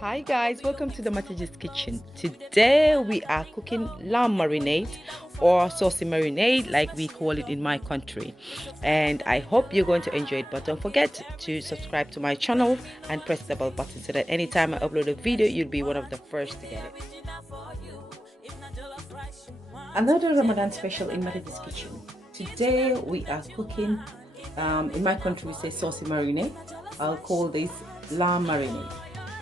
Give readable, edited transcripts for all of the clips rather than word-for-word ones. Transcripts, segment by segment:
Hi guys, welcome to the Mataji's kitchen. Today we are cooking lamb marinade or saucy marinade like we call it in my country, and I hope you're going to enjoy it. But don't forget to subscribe to my channel and press the bell button so that anytime I upload a video you'll be one of the first to get it. Another Ramadan special in Mataji's kitchen. Today we are cooking in my country we say saucy marinade. I'll call this lamb marinade.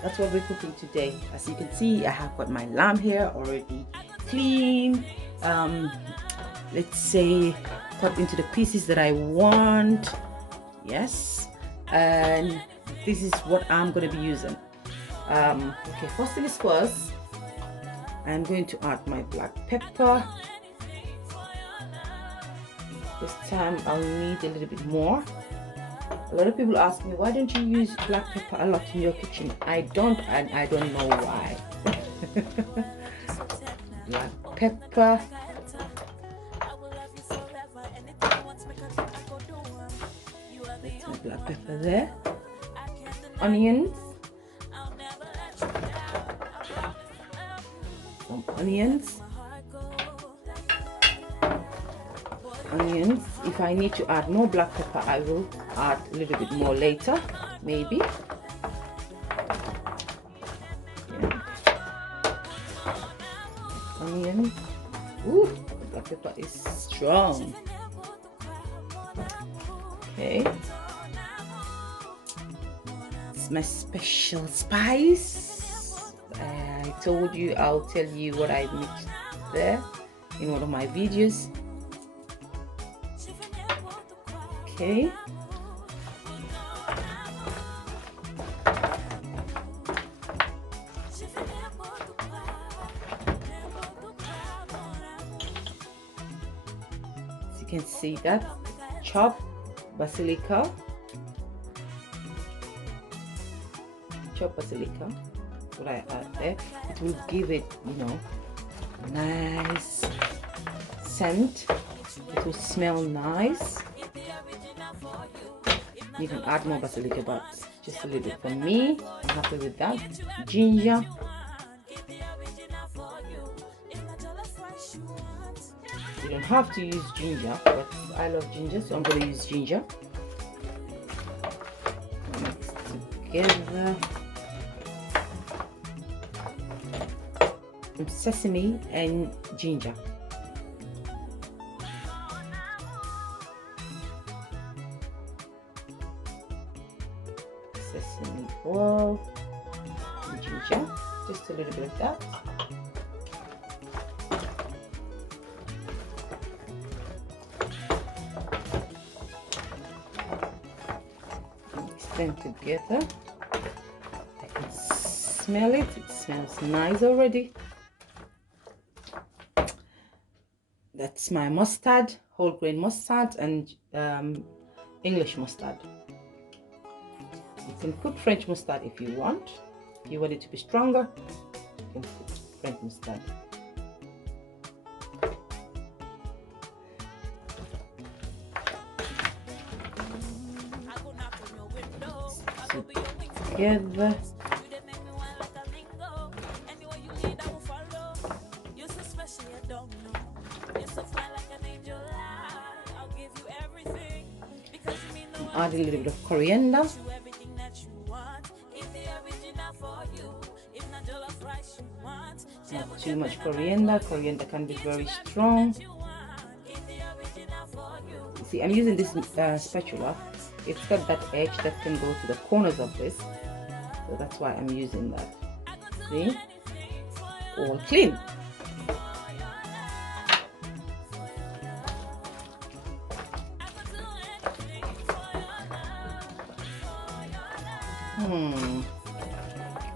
That's what we're cooking today. As you can see, I have got my lamb here already clean. Let's say cut into the pieces that I want. Yes, and this is what I'm going to be using. Okay, first things first, I'm going to add my black pepper. This time I'll need a little bit more. A lot of people ask me, why don't you use black pepper a lot in your kitchen? I don't, and I don't know why. Black pepper. That's my black pepper there. Onions. Some onions. Onions. If I need to add more black pepper, I will add a little bit more later, maybe. Yeah. Onion. Ooh, the black pepper is strong. Okay. It's my special spice. I told you I'll tell you what I mixed there in one of my videos. Okay. As you can see that chopped basilica. Chopped basilica. What I add there. It will give it, nice scent. It will smell nice. You can add more basilica, but just a little bit for me. I'm happy with that. Ginger. You don't have to use ginger, but I love ginger, so I'm going to use ginger. Mix together. Sesame and ginger. Sesame oil and ginger, just a little bit of that. Mix them together. I can smell it. It smells nice already. That's my mustard, whole grain mustard, and English mustard. You can put French mustard if you want. If you want it to be stronger, you can put French mustard. So together. Add a little bit of coriander. Not too much coriander. Coriander can be very strong. You see, I'm using this spatula. It's got that edge that can go to the corners of this, so that's why I'm using that. See, all clean.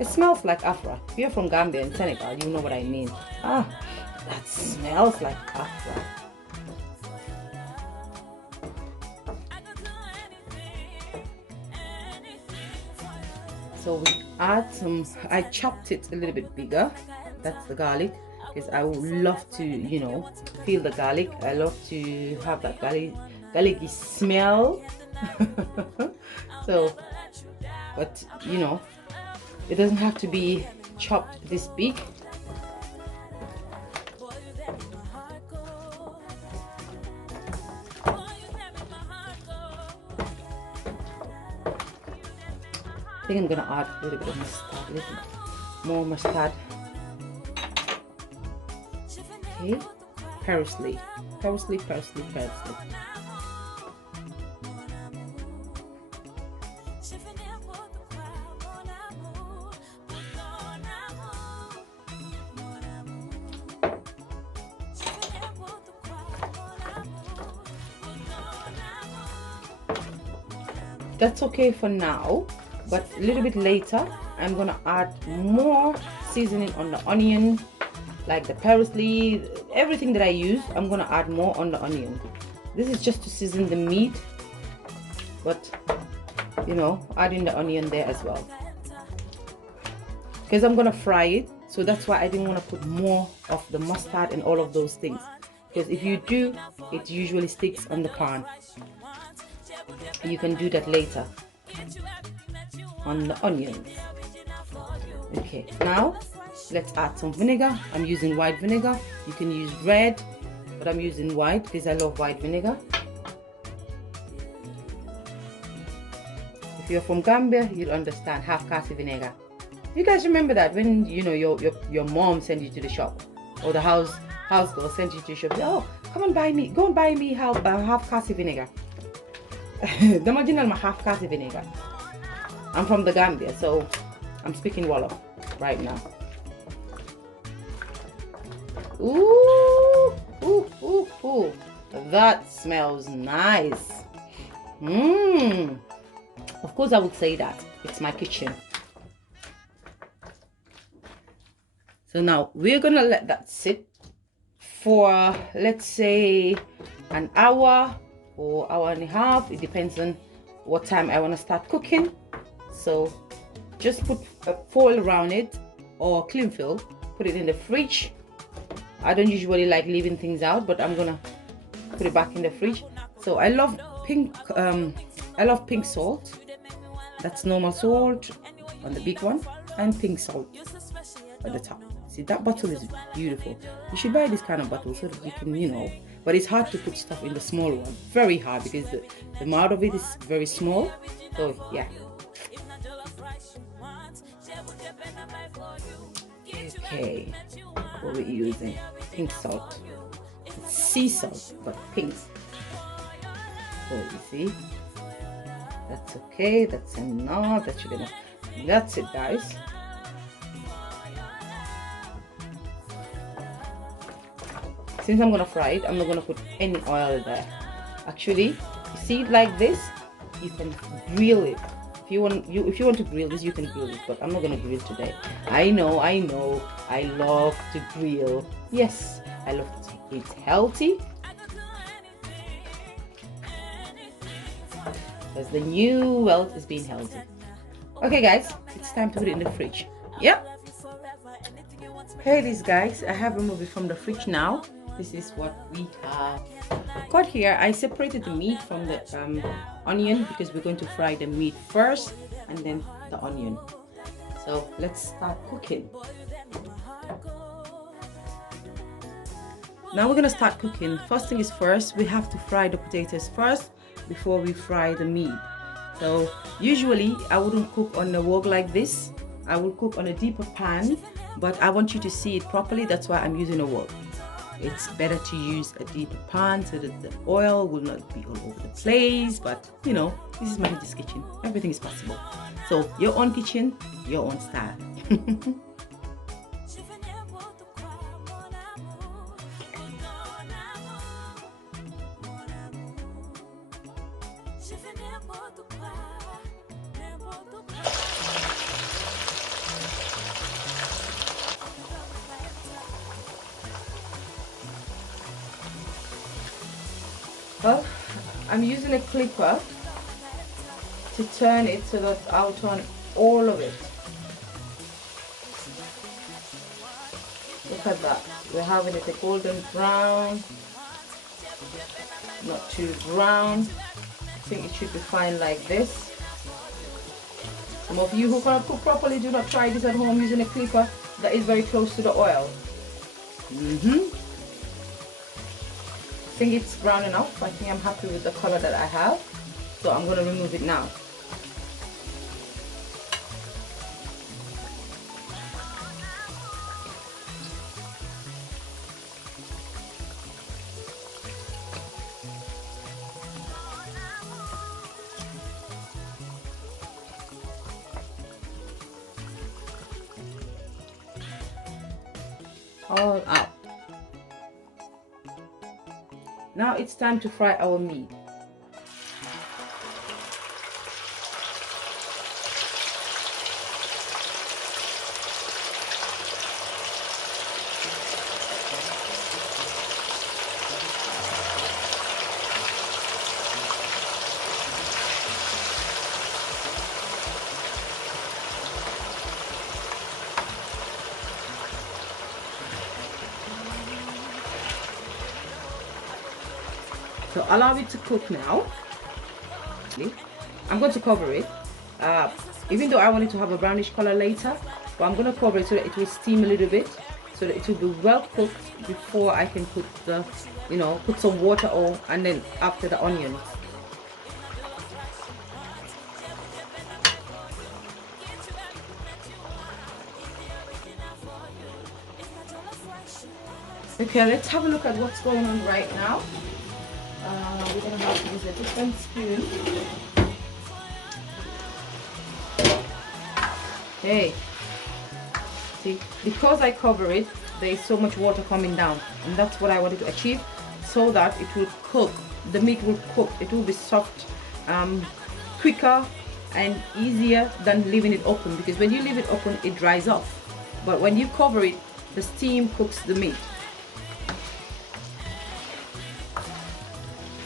It smells like Afra. If you're from Gambia and Senegal, you know what I mean. Ah, that smells like Afra. So we add some, I chopped it a little bit bigger. That's the garlic, because I would love to, feel the garlic. I love to have that garlicky smell. So, but It doesn't have to be chopped this big. I think I'm gonna add a little bit of mustard, a little more mustard. Okay, parsley. That's okay for now, but a little bit later I'm gonna add more seasoning on the onion, like the parsley, everything that I use. I'm gonna add more on the onion. This is just to season the meat, but you know, adding the onion there as well, because I'm gonna fry it. So that's why I didn't want to put more of the mustard and all of those things, because if you do, it usually sticks on the pan. You can do that later on the onions. Okay, now let's add some vinegar. I'm using white vinegar. You can use red, but I'm using white because I love white vinegar. If you're from Gambia, you'll understand half kasi vinegar. You guys remember that when you know your mom sent you to the shop, or the house girl sent you to the shop? Oh, come and buy me, go and buy me half kasi vinegar. The original half kasi vinegar. I'm from the Gambia, so I'm speaking Wolof right now. Ooh, ooh, ooh, ooh. That smells nice. Of course I would say that. It's my kitchen. So now we're gonna let that sit for, let's say, an hour or hour and a half. It depends on what time I want to start cooking. So just put a foil around it or cling film, put it in the fridge. I don't usually like leaving things out, but I'm gonna put it back in the fridge. So I love pink salt. That's normal salt on the big one, and pink salt at the top. See, that bottle is beautiful. You should buy this kind of bottle so that you can, you know, but it's hard to put stuff in the small one. Very hard, because the mouth of it is very small. So yeah. Okay, what we're using, pink salt. It's sea salt, but pink. So you see, that's okay, that's enough, that should be enough. That's it, guys. Since I'm gonna fry it, I'm not gonna put any oil there. Actually, you see it like this, you can grill it. If you want to grill this, you can grill it, but I'm not gonna grill today. I know, I love to grill. Yes, I love it. It's healthy. Because the new wealth is being healthy. Okay guys, it's time to put it in the fridge. Yep. Hey these guys, I have removed it from the fridge now. This is what we have got here. I separated the meat from the onion, because we're going to fry the meat first and then the onion. So let's start cooking. Now we're gonna start cooking. First thing is first, we have to fry the potatoes first before we fry the meat. So usually I wouldn't cook on the wok like this. I will cook on a deeper pan, but I want you to see it properly. That's why I'm using a wok. It's better to use a deeper pan so that the oil will not be all over the place. But you know, this is Marineted's kitchen. Everything is possible. So your own kitchen, your own style. Well, I'm using a clipper to turn it so that I'll turn all of it. Look at that. We're having it a golden brown, not too brown. I think it should be fine like this. Some of you who cannot cook properly, do not try this at home using a clipper that is very close to the oil. I think it's brown enough. I think I'm happy with the color that I have. So I'm going to remove it now. All out. Now it's time to fry our meat. So allow it to cook now. I'm going to cover it, even though I want it to have a brownish color later, but I'm going to cover it so that it will steam a little bit, so that it will be well cooked before I can put the, put some water on, and then after the onions. Okay, let's have a look at what's going on right now. We're going to have to use a different spoon. Okay. See, because I cover it, there is so much water coming down, and that's what I wanted to achieve, so that it will cook. The meat will cook. It will be soft, quicker and easier than leaving it open, because when you leave it open, it dries off. But when you cover it, the steam cooks the meat.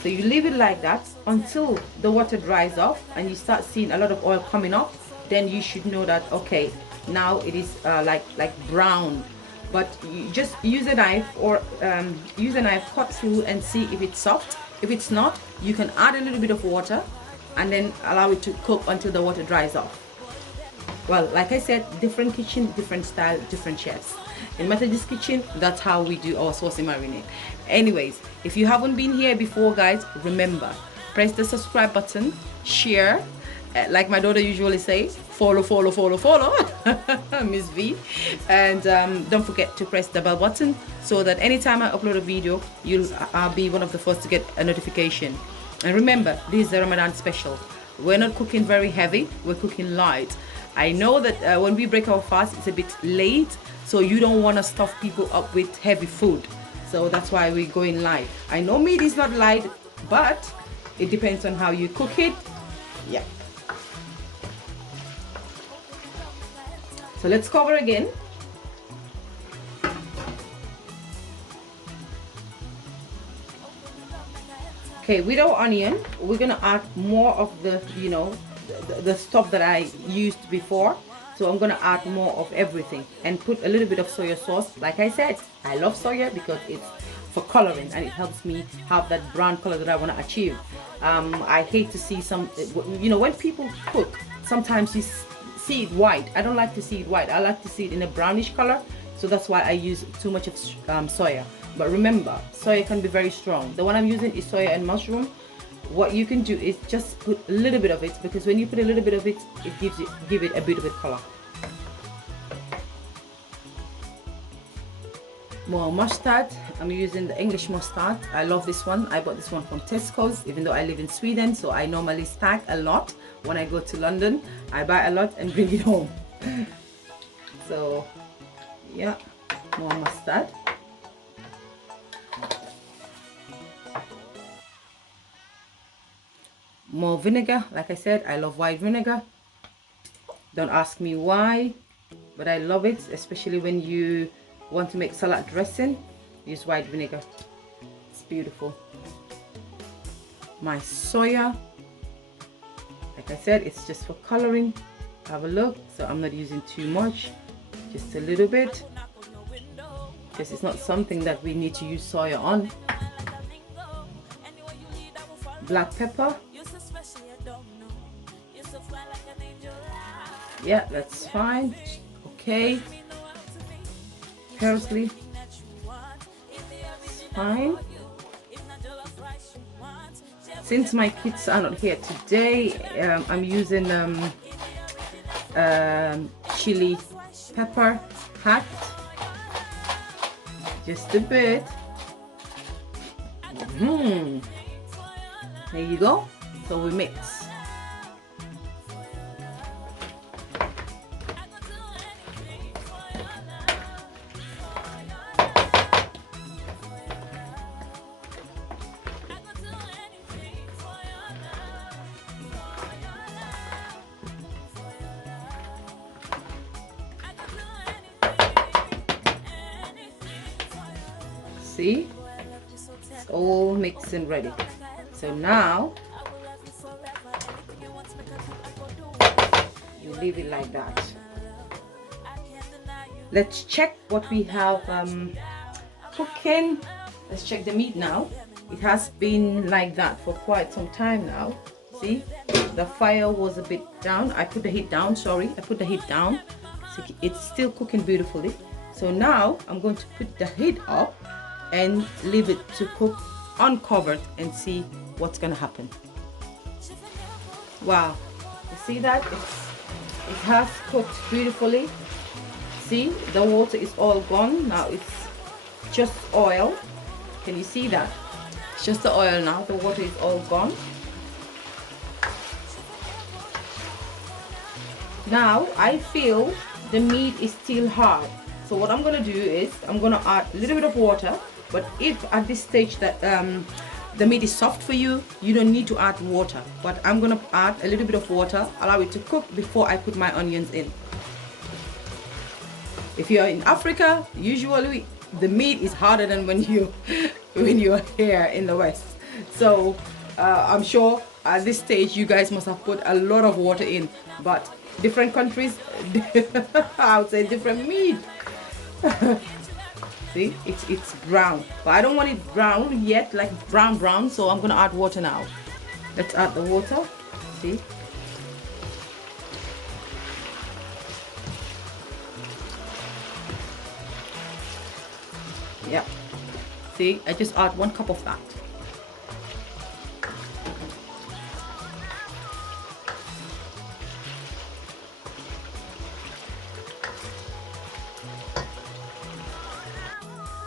So you leave it like that until the water dries off and you start seeing a lot of oil coming off. Then you should know that, okay, now it is like brown. But you just use a knife, or cut through and see if it's soft. If it's not, you can add a little bit of water and then allow it to cook until the water dries off. Well, like I said, different kitchen, different style, different chefs. In Methodist kitchen, that's how we do our saucy marinade. Anyways, if you haven't been here before, guys, remember, press the subscribe button, share, like my daughter usually says, follow Miss V, and don't forget to press the bell button so that anytime I upload a video, you'll be one of the first to get a notification. And remember, this is a Ramadan special. We're not cooking very heavy, we're cooking light. I know that when we break our fast, it's a bit late, so you don't want to stuff people up with heavy food. So that's why we're going light. I know meat is not light, but it depends on how you cook it. Yeah. So let's cover again. Okay, with our onion, we're gonna add more of the, the stuff that I used before. So I'm gonna add more of everything and put a little bit of soya sauce. Like I said, I love soya because it's for coloring and it helps me have that brown color that I want to achieve. I hate to see some, when people cook, sometimes you see it white. I don't like to see it white. I like to see it in a brownish color. So that's why I use too much of soya. But remember, soya can be very strong. The one I'm using is soya and mushroom. What you can do is just put a little bit of it, because when you put a little bit of it, it give it a bit of a color. More mustard. I'm using the English mustard. I love this one. I bought this one from Tesco's, even though I live in Sweden, so I normally stack a lot. When I go to London, I buy a lot and bring it home. So yeah, more mustard. More vinegar. Like I said, I love white vinegar. Don't ask me why, but I love it, especially when you want to make salad dressing. Use white vinegar. It's beautiful. My soya, like I said, it's just for coloring. Have a look. So I'm not using too much, just a little bit, because it's not something that we need to use soya on. Black pepper. Yeah, that's fine. Okay. Parsley. Fine. Since my kids are not here today, I'm using chili pepper hacked, just a bit. There you go. So we mix. See, it's all mixed and ready. So now you leave it like that. Let's check what we have cooking. Let's check the meat now. It has been like that for quite some time now. See, the fire was a bit down. I put the heat down, sorry, I put the heat down. So it's still cooking beautifully. So now I'm going to put the heat up and leave it to cook uncovered and see what's gonna happen. Wow, you see that? It has cooked beautifully. See, the water is all gone. Now it's just oil. Can you see that? It's just the oil now. The water is all gone. Now I feel the meat is still hard. So what I'm gonna do is I'm gonna add a little bit of water. But if at this stage that the meat is soft for you, you don't need to add water. But I'm gonna add a little bit of water, allow it to cook before I put my onions in. If you're in Africa, usually the meat is harder than when you're here in the West. So I'm sure at this stage you guys must have put a lot of water in. But different countries, I would say different meat. See, it's brown, but I don't want it brown yet, like brown, so I'm gonna add water now. Let's add the water. See, yeah, see, I just add 1 cup of that.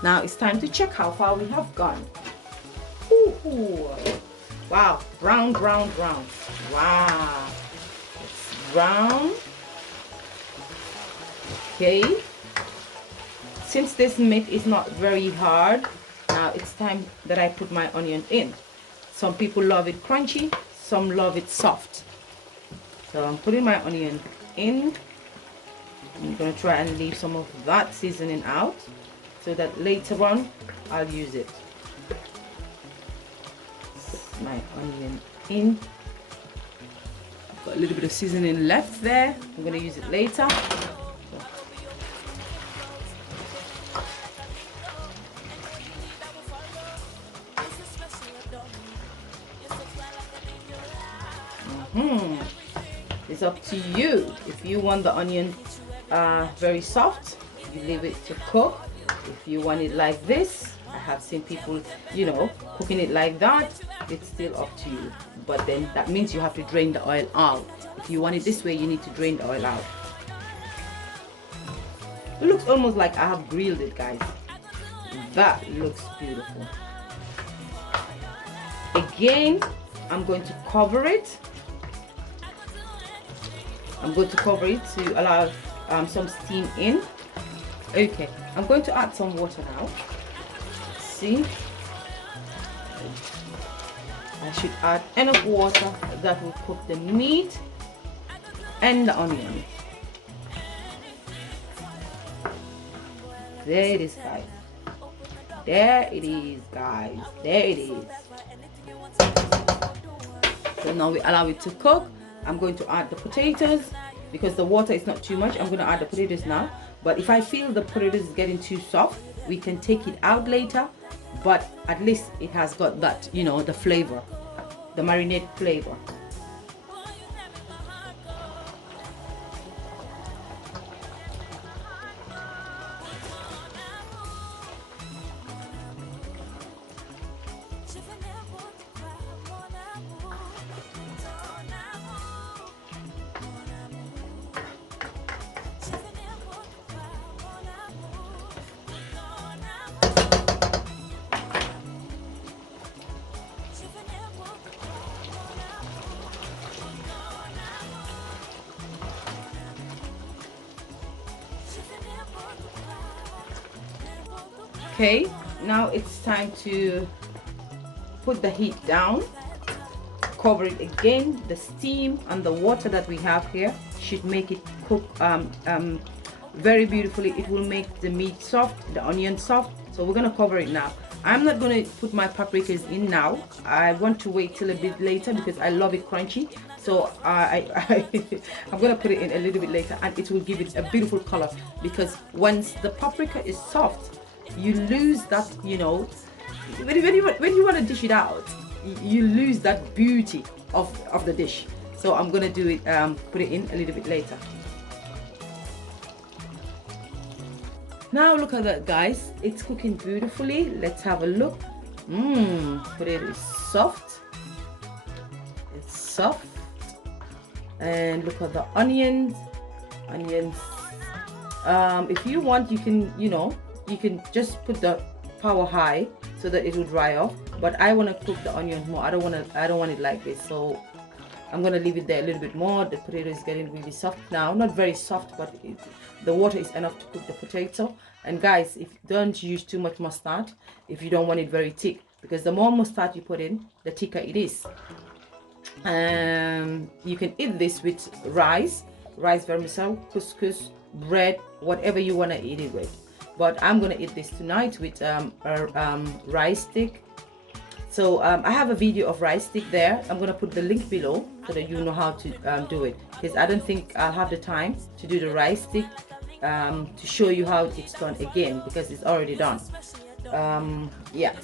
Now it's time to check how far we have gone. Ooh. Wow, brown. Wow, it's brown. Okay, since this meat is not very hard, now it's time that I put my onion in. Some people love it crunchy, some love it soft. So I'm putting my onion in. I'm gonna try and leave some of that seasoning out, so that later on I'll use it. My onion in. I've got a little bit of seasoning left there. I'm gonna use it later. It's up to you. If you want the onion very soft, you leave it to cook. If you want it like this, I have seen people, you know, cooking it like that. It's still up to you. But then that means you have to drain the oil out. If you want it this way, you need to drain the oil out. It looks almost like I have grilled it, guys. That looks beautiful. Again, I'm going to cover it. I'm going to cover it to allow some steam in. Okay, I'm going to add some water now. See, I should add enough water that will cook the meat and the onion. There it is, guys. There it is, guys. There it is. So now we allow it to cook. I'm going to add the potatoes because the water is not too much. I'm going to add the potatoes now. But if I feel the potatoes is getting too soft, we can take it out later. But at least it has got that, you know, the flavor, the marinade flavor. Okay, now it's time to put the heat down. Cover it again. The steam and the water that we have here should make it cook very beautifully. It will make the meat soft, the onion soft. So we're gonna cover it now. I'm not gonna put my paprikas in now. I want to wait till a bit later because I love it crunchy. So I'm gonna put it in a little bit later, and it will give it a beautiful color, because once the paprika is soft, you lose that, you know, when you want to dish it out, you lose that beauty of the dish. So I'm gonna do it, put it in a little bit later. Now look at that, guys, it's cooking beautifully. Let's have a look. Potato is soft, it's soft. And look at the onions. If you want, you can, you know, you can just put the power high so that it will dry off, but I want to cook the onions more. I don't want it like this, so I'm going to leave it there a little bit more. The potato is getting really soft now, not very soft, but the water is enough to cook the potato. And guys, don't use too much mustard if you don't want it very thick, because the more mustard you put in, the thicker it is. You can eat this with rice, vermicelli, couscous, bread, whatever you want to eat it with. But I'm gonna eat this tonight with rice stick. So I have a video of rice stick there. I'm gonna put the link below so that you know how to do it, because I don't think I'll have the time to do the rice stick to show you how it's done again, because it's already done. Yeah.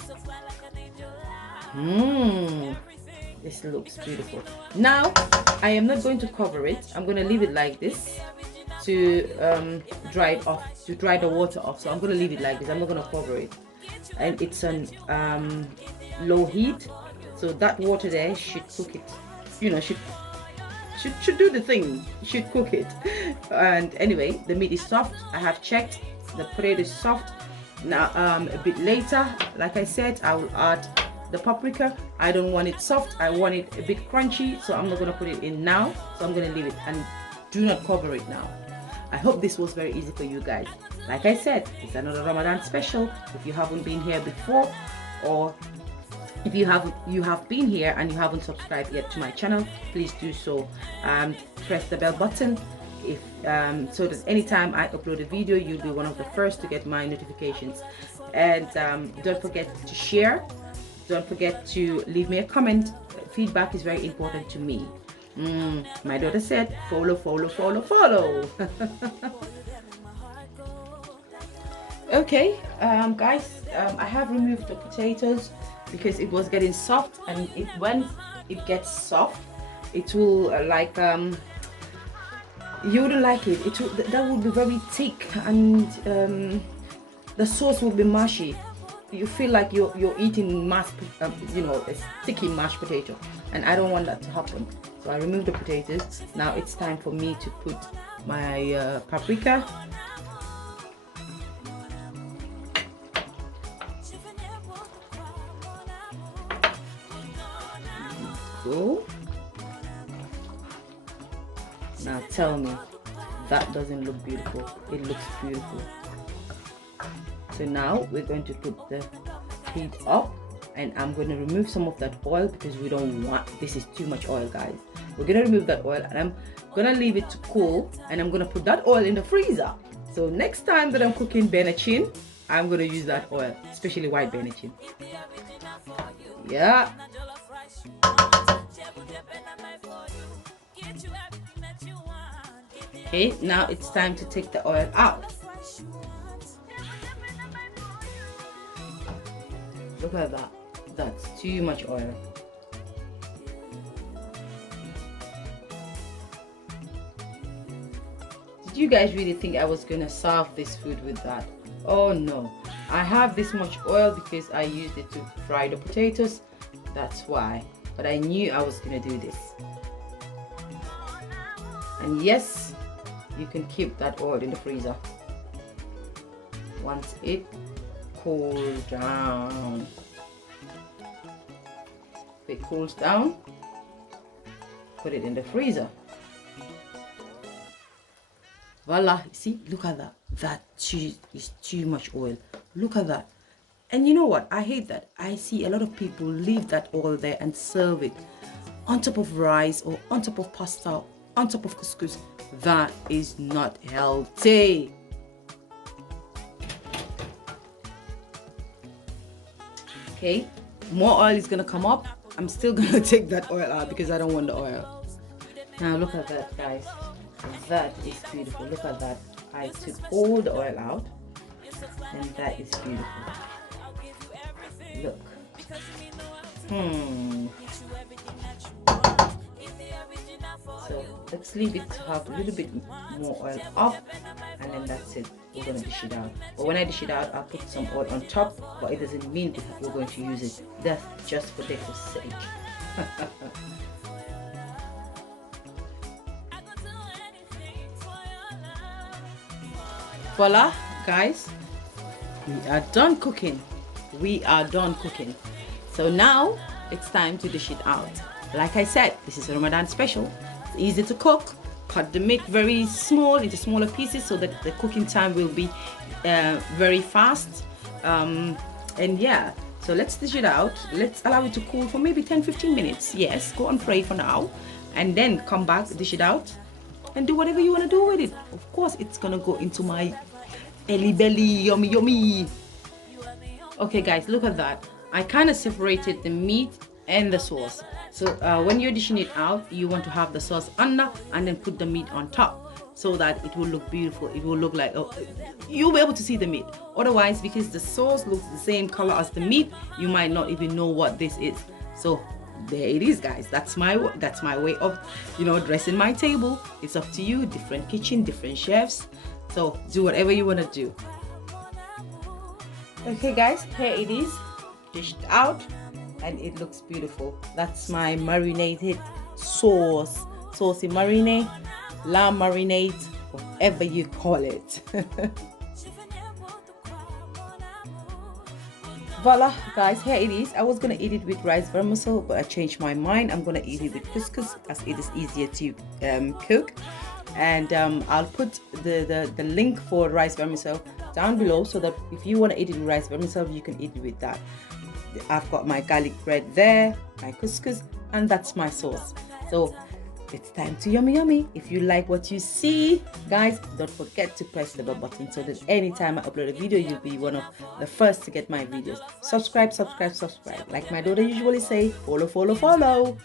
This looks beautiful. Now I am not going to cover it. I'm going to leave it like this to dry it off, to dry the water off. So I'm going to leave it like this. I'm not going to cover it. And it's on low heat, so that water there should cook it, you know, should do the thing, should cook it. And anyway, the meat is soft. I have checked, the potato is soft. Now a bit later, like I said, I will add the paprika. I don't want it soft, I want it a bit crunchy, so I'm not going to put it in now. So I'm going to leave it and do not cover it now. I hope this was very easy for you guys. Like I said, it's another Ramadan special. If you haven't been here before, or if you have been here and you haven't subscribed yet to my channel, please do so. Press the bell button if so that anytime I upload a video, you'll be one of the first to get my notifications. And don't forget to share. Don't forget to leave me a comment. Feedback is very important to me. My daughter said, follow. Okay, guys, I have removed the potatoes because it was getting soft, and when it gets soft, it will like you wouldn't like it. That will be very thick, and the sauce will be mushy. You feel like you're eating mashed, you know, a sticky mashed potato, and I don't want that to happen. So I removed the potatoes. Now it's time for me to put my paprika. Go. Now tell me, that doesn't look beautiful. It looks beautiful. So now we're going to put the heat up, and I'm going to remove some of that oil because we don't want, this is too much oil, guys. We're going to remove that oil, and I'm going to leave it to cool, and I'm going to put that oil in the freezer. So next time that I'm cooking benachin, I'm going to use that oil, especially white benachin. Yeah. Okay, now it's time to take the oil out. Look at that. That's too much oil. Did you guys really think I was gonna serve this food with that? Oh no. I have this much oil because I used it to fry the potatoes. That's why. But I knew I was gonna do this. And yes, you can keep that oil in the freezer once it cools down. If it cools down, put it in the freezer. Voila. See, look at that. That is too much oil. Look at that. And you know what? I hate that. I see a lot of people leave that oil there and serve it on top of rice or on top of pasta, on top of couscous. That is not healthy. Okay, more oil is gonna come up. I'm still gonna take that oil out because I don't want the oil. Now look at that, guys. That is beautiful. Look at that. I took all the oil out, and that is beautiful. Look. So let's leave it to have a little bit more oil up, and then that's it. We're gonna dish it out. But when I dish it out, I'll put some oil on top, but it doesn't mean we're going to use it. That's just for decoration's sake. Voila, guys, we are done cooking. We are done cooking. So now it's time to dish it out. Like I said, this is a Ramadan special. It's easy to cook. Cut the meat very small into smaller pieces so that the cooking time will be very fast. And yeah, so let's dish it out. Let's allow it to cool for maybe 10-15 minutes. Yes, go and pray for now, and then come back, dish it out, and do whatever you want to do with it. Of course, it's gonna go into my belly, yummy yummy. Okay guys, look at that. I kind of separated the meat and the sauce. So when you're dishing it out, you want to have the sauce under and then put the meat on top so that it will look beautiful. It will look like, oh, you'll be able to see the meat. Otherwise, because the sauce looks the same color as the meat, you might not even know what this is. So there it is, guys. That's my way of, you know, dressing my table. It's up to you. Different kitchen, different chefs. So do whatever you want to do. Okay guys, here it is, dished out, and it looks beautiful. That's my marinated sauce, saucy marinade, lamb marinade, whatever you call it. Voila, guys, here it is. I was gonna eat it with rice vermicelli, but I changed my mind. I'm gonna eat it with couscous as it is easier to cook. And I'll put the link for rice vermicelli down below so that if you want to eat it with rice vermicelli, you can eat it with that. I've got my garlic bread there, my couscous, and that's my sauce. So it's time to yummy yummy. If you like what you see, guys, don't forget to press the bell button so that anytime I upload a video, you'll be one of the first to get my videos. Subscribe, subscribe, subscribe. Like my daughter usually say, follow, follow, follow.